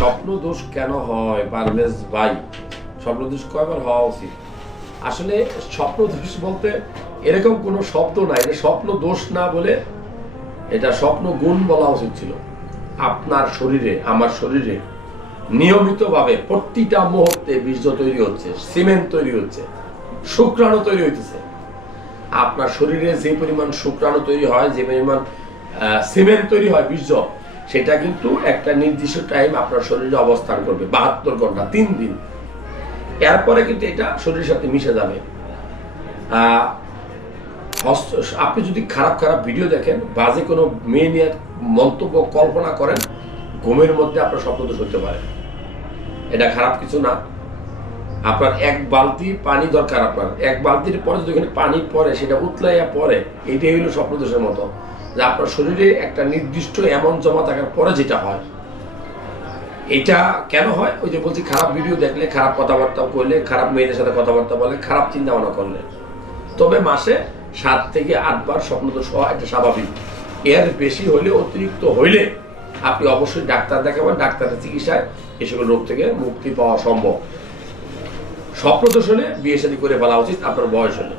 স্বপ্ন দোষ কেন হয়, পারভেজ ভাই? স্বপ্ন দোষ কয়বার হওয়া উচিত? আসলে স্বপ্ন দোষ বলতে এরকম কোনো শব্দ নাই, এটা স্বপ্ন দোষ না বলে এটা স্বপ্ন গুণ বলা উচিত ছিল। আপনার শরীরে, আমার শরীরে নিয়মিতভাবে প্রতিটা মুহূর্তে বীর্য তৈরি হচ্ছে, সিমেন্ট তৈরি হচ্ছে, শুক্রাণু তৈরি হইতেছে। আপনার শরীরে যে পরিমাণ শুক্রাণু তৈরি হয়, যে পরিমাণ সিমেন্ট তৈরি হয় বীর্য সেটা কিন্তু একটা নির্দিষ্ট টাইম আপনার শরীরে অবস্থান করবে, বাহাত্তর ঘণ্টা, তিন দিন। এরপরে কিন্তু এটা শরীরের সাথে মিশে যাবে। আপনি যদি খারাপ খারাপ ভিডিও দেখেন, বাজে কোনো মেয়ে নিয়ে মন্তব্য, কল্পনা করেন, ঘুমের মধ্যে আপনার স্বপ্নদোষ হতে পারে। এটা খারাপ কিছু না। আপনার এক বালতি পানি দরকার আপনার। এক বালতির পরে যদি ওখানে পানি পড়ে, সেটা উতলাইয়া পড়ে এইটাই হলো স্বপ্নদোষের মতো। যে আপনার শরীরে একটা নির্দিষ্ট এমন জমা থাকার পরে যেটা হয়, এটা কেন হয়? ওই যে বলছি, খারাপ ভিডিও দেখলে, খারাপ কথাবার্তা করলে খারাপ মেয়েদের সাথে কথাবার্তা বলে, খারাপ চিন্তা ভাবনা করলে। তবে মাসে সাত থেকে আটবার স্বপ্নদোষ হওয়া এটা স্বাভাবিক। এর বেশি হলে অতিরিক্ত হইলে আপনি অবশ্যই ডাক্তার দেখাবেন, ডাক্তারের চিকিৎসায় এসব রোগ থেকে মুক্তি পাওয়া সম্ভব। স্বপ্নদোষ হলে বিয়ে শাদী করে ফেলা উচিত আপনার বয়স হলে।